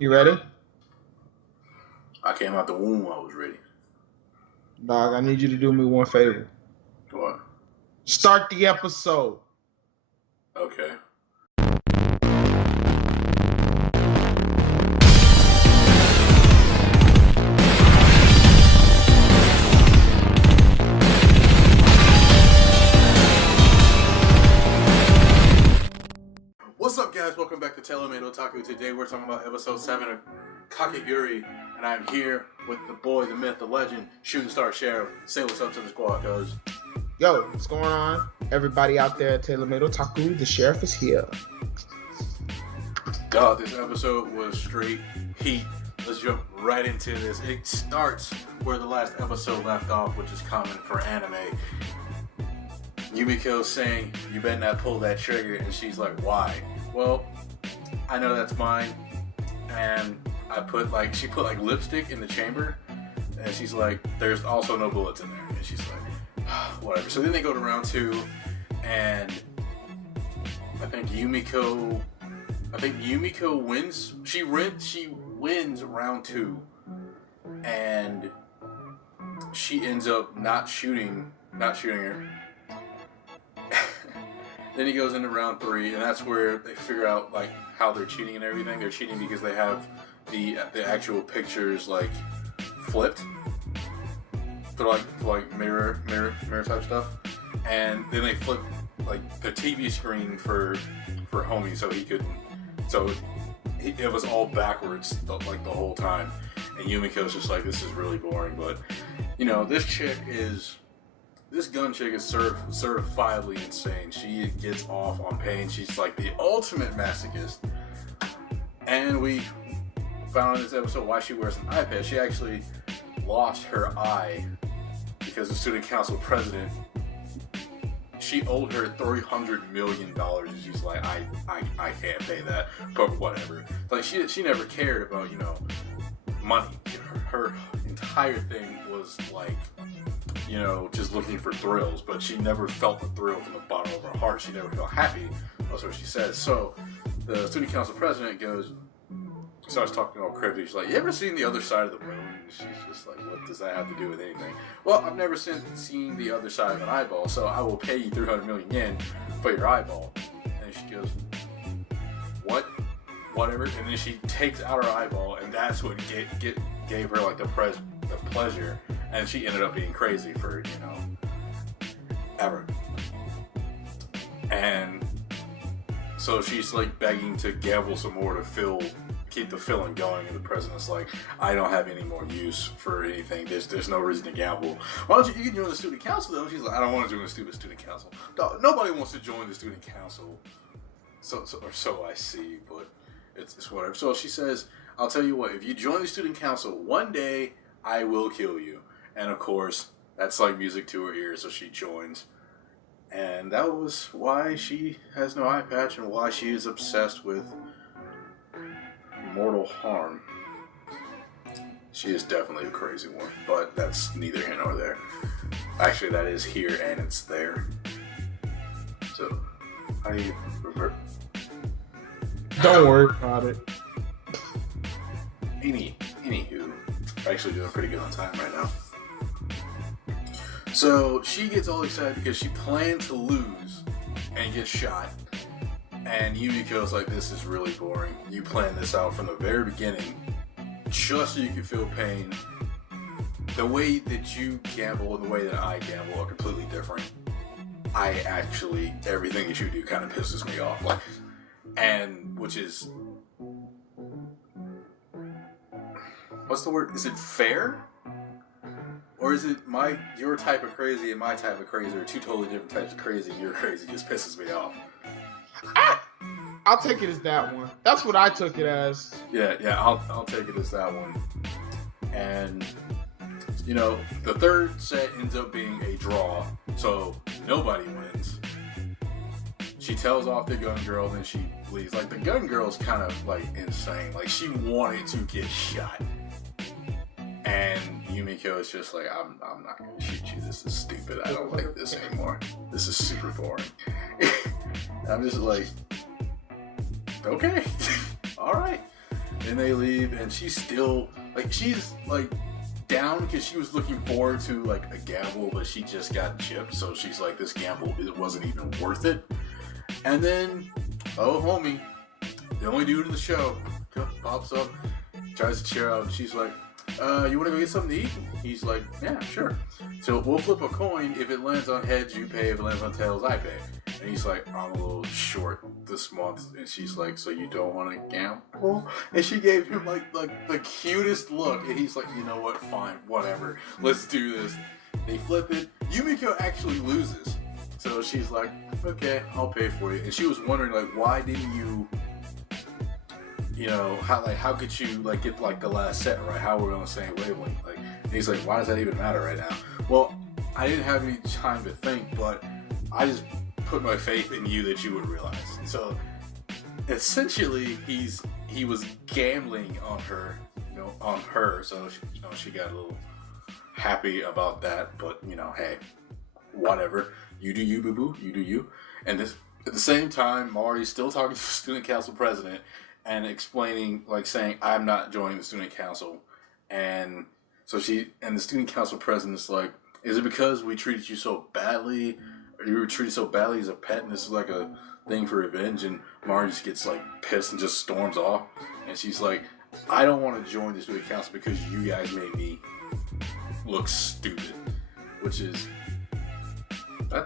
You ready? I came out the womb, I was ready. Dog, I need you to do me one favor. What? Start the episode. Okay. What's up, guys? Welcome back to Telemate Otaku. Today we're talking about episode 7 of Kakegurui, and I'm here with the boy, the myth, the legend, Shooting Star Sheriff. Say what's up to the squad, cuz. Yo, what's going on? Everybody out there at Telemate Otaku, the sheriff is here. God, this episode was straight heat. Let's jump right into this. It starts where the last episode left off, which is common for anime. Yumiko's saying, "You better not pull that trigger," and she's like, "Why?" Well, I know that's mine, and she put lipstick in the chamber, and she's like, "There's also no bullets in there," and she's like, whatever. So then they go to round 2, and I think Yumiko wins. She wins round 2, and she ends up not shooting her. Then he goes into round 3, and that's where they figure out like how they're cheating and everything. They're cheating because they have the actual pictures like flipped for like mirror type stuff, and then they flip like the TV screen for homie so he couldn't. So it was all backwards the whole time, and Yumiko's just like, this is really boring. But you know, this gun chick is certifiably insane. She gets off on pain. She's like the ultimate masochist. And we found in this episode why she wears an eye patch. She actually lost her eye because the student council president, she owed her $300 million, and she's like, I can't pay that, but whatever. Like she never cared about, you know, money. Her entire thing was like, you know, just looking for thrills, but she never felt the thrill from the bottom of her heart. She never felt happy. That's what she says. So the student council president starts talking all cryptic. She's like, "You ever seen the other side of the moon?" And she's just like, "What does that have to do with anything?" "Well, I've never seen the other side of an eyeball, so I will pay you 300 million yen for your eyeball." And she goes, "What? Whatever." And then she takes out her eyeball, and that's what gave her like the pleasure. And she ended up being crazy for, you know, ever. And so she's like begging to gamble some more to keep the feeling going. And the president's like, "I don't have any more use for anything. There's no reason to gamble. Why don't you can join the student council though?" She's like, "I don't want to join the stupid student council. Nobody wants to join the student council. So I see, but it's whatever." So she says, "I'll tell you what, if you join the student council, one day I will kill you." And of course, that's like music to her ears, so she joins. And that was why she has no eye patch and why she is obsessed with mortal harm. She is definitely a crazy one, but that's neither here nor there. Actually, that is here and it's there. So, how do you revert? Don't worry about it. Anywho, actually doing pretty good on time right now. So she gets all excited because she planned to lose and get shot. And Yumiko's like, "This is really boring. You planned this out from the very beginning just so you can feel pain. The way that you gamble and the way that I gamble are completely different. Everything that you do kind of pisses me off." Like, and which is, what's the word? Is it fair? Or is it your type of crazy and my type of crazy are two totally different types of crazy? Your crazy just pisses me off. I'll take it as that one. That's what I took it as. Yeah, I'll take it as that one. And you know, the third set ends up being a draw, so nobody wins. She tells off the gun girl, then she leaves. Like, the gun girl's kind of like insane. Like, she wanted to get shot. And Yumiko is just like, I'm not going to shoot you. This is stupid. I don't like this anymore. This is super boring. I'm just like, okay. All right. and they leave, and she's still like she's like down because she was looking forward to like a gamble, but she just got chipped, so she's like, this gamble, it wasn't even worth it. And then homie, the only dude in the show, pops up, tries to cheer out, and she's like, you want to go get something to eat? He's like, yeah, sure. So we'll flip a coin. If it lands on heads, you pay. If it lands on tails, I pay. And he's like, I'm a little short this month. And she's like, so you don't want to gamble? And she gave him like the cutest look. And he's like, you know what? Fine, whatever. Let's do this. They flip it. Yumiko actually loses. So she's like, okay, I'll pay for you. And she was wondering, like, why didn't you, how could you like get like the last set, right? How we're on the same wavelength? Like, and he's like, why does that even matter right now? Well, I didn't have any time to think, but I just put my faith in you that you would realize. So essentially, he was gambling on her, So she got a little happy about that, but hey, whatever. You do you, boo boo. You do you. And at the same time, Mari's still talking to the student council president and explaining, like saying, I'm not joining the student council. And so the student council president's like, is it because we treated you so badly? Or you were treated so badly as a pet, and this is like a thing for revenge? And Mari just gets like pissed and just storms off. And she's like, I don't want to join the student council because you guys made me look stupid. Which is,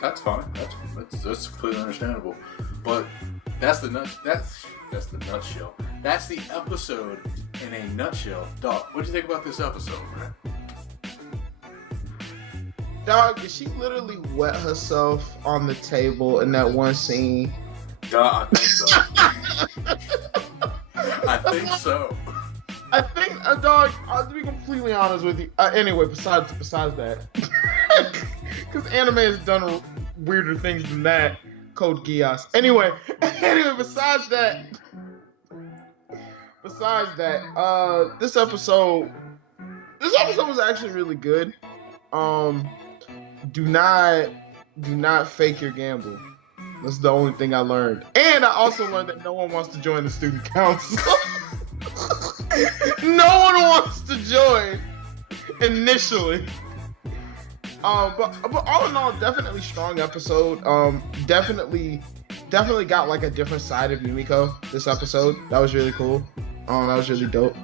that's fine. That's completely understandable. But that's the nutshell. That's the episode in a nutshell. Dog, what do you think about this episode, man? Dog, did she literally wet herself on the table in that one scene? I think so. I think so. I think, dog, to be completely honest with you, anyway, besides that, because anime has done weirder things than that, Code Geass. Anyway, besides that, this episode was actually really good. Do not fake your gamble. That's the only thing I learned. And I also learned that no one wants to join the student council. No one wants to join initially. But all in all, definitely strong episode. Definitely got like a different side of Yumiko this episode. That was really cool. That was really dope.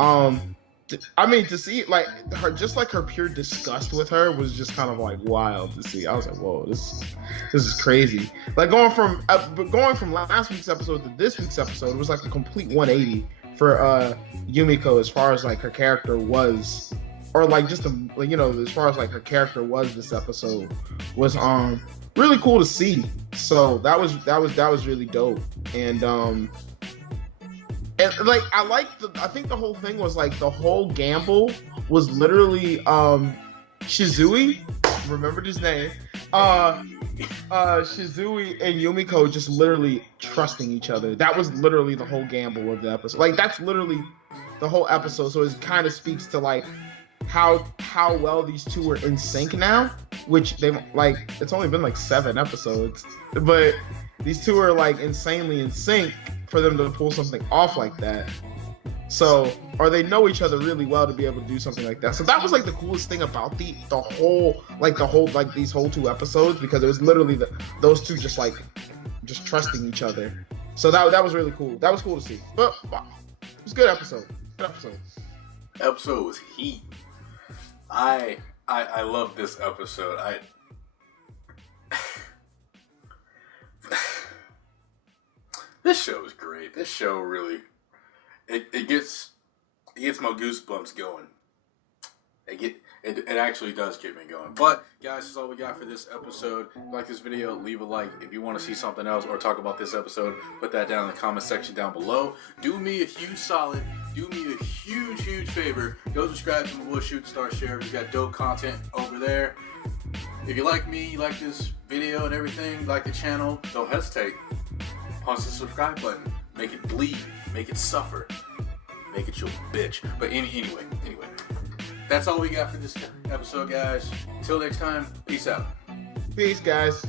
I mean, to see like her pure disgust with her was just kind of like wild to see. I was like, whoa, this is crazy. Like going from last week's episode to this week's episode was like a complete 180 for Yumiko as far as like her character was, or like just as far as like her character was this episode was really cool to see. So that was really dope. And like I think the whole thing was like the whole gamble was literally Shizui, remembered his name, Shizui and Yumiko just literally trusting each other. That was literally the whole gamble of the episode. Like that's literally the whole episode. So it kind of speaks to like how well these two are in sync now, which they've like, it's only been like 7 episodes, but these two are like insanely in sync for them to pull something off like that. So, or they know each other really well to be able to do something like that. So that was like the coolest thing about the whole these whole 2 episodes, because it was literally those two just trusting each other. So that was really cool. That was cool to see. But wow, it was a good episode. Episode was heat. I love this episode. This show is great. This show really, it gets my goosebumps going. It actually does get me going. But guys, that's all we got for this episode. If you like this video, leave a like. If you want to see something else or talk about this episode, put that down in the comment section down below. Do me a huge solid. Do me a huge favor. Go subscribe to my boy Shoot Star Sheriff. We got dope content over there. If you like me, you like this video and everything, like the channel, don't hesitate. Punch the subscribe button. Make it bleed. Make it suffer. Make it your bitch. But anyway. That's all we got for this episode, guys. Until next time, peace out. Peace, guys.